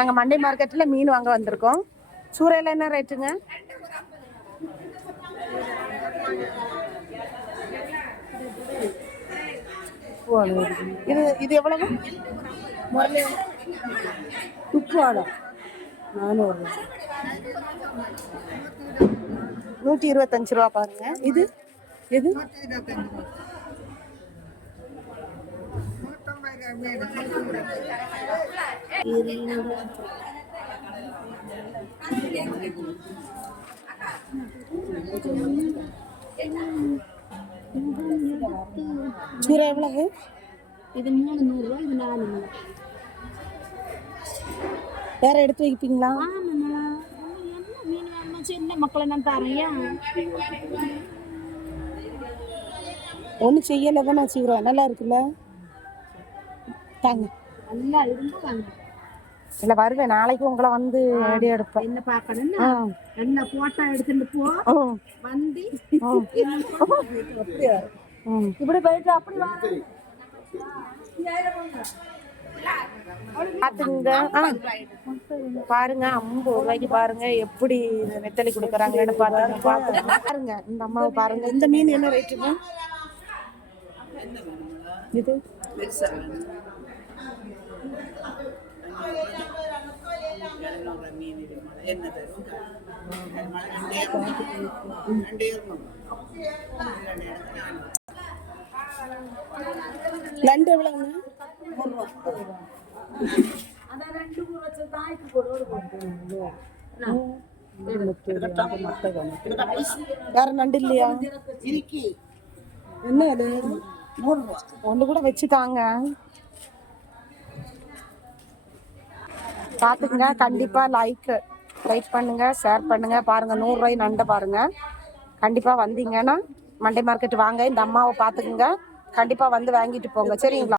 நாங்கள் மண்டே மார்க்கெட்டில் மீன் வாங்க வந்திருக்கோம். சூறையில் என்ன ரேட்டுங்க? இது இது எவ்வளவு? உப்பு வாழை 400 125 ரூபா பாருங்க. இது இது சூறை எவ்வளவு? இது 300 ரூபா, இது 400. வேற எடுத்து வைப்பீங்களா? மீன் வேணுமா? சின்ன மக்களை நான் தரேன். ஒன்றும் செய்யலை தானே வச்சுக்கிறோம். நல்லா இருக்குல்ல? தாங்க. நல்லா இருந்தாங்க. இல்லை வருவேன் நாளைக்கு உங்களை வந்து ரெடி எடுப்பேன். என்ன பார்க்கணும்னா என்ன போட்டோ எடுத்துட்டு போ வந்து இப்படி போயிட்டு அப்படி பார்த்துங்க. பாருங்க 50 ரூபாய்க்கு பாருங்க எப்படி நெத்தலி கொடுக்குறாங்கன்னு பாருங்க. இந்த அம்மாவை பாருங்க. இந்த மீன் என்ன ரேட்டுங்க? இது நண்டு எவ்வளவுங்க? வேற நண்டு இல்லையா? என்ன அது? ஒன்று கூட வச்சுட்டாங்க. பார்த்துக்குங்க. கண்டிப்பாக லைக் பண்ணுங்க, ஷேர் பண்ணுங்க. பாருங்க 100 ரூபாய் நண்டை பாருங்க. கண்டிப்பாக வந்தீங்கன்னா மண்டே மார்க்கெட் வாங்க. இந்த அம்மாவை பார்த்துக்குங்க. கண்டிப்பாக வந்து வாங்கிட்டு போங்க. சரிங்களா?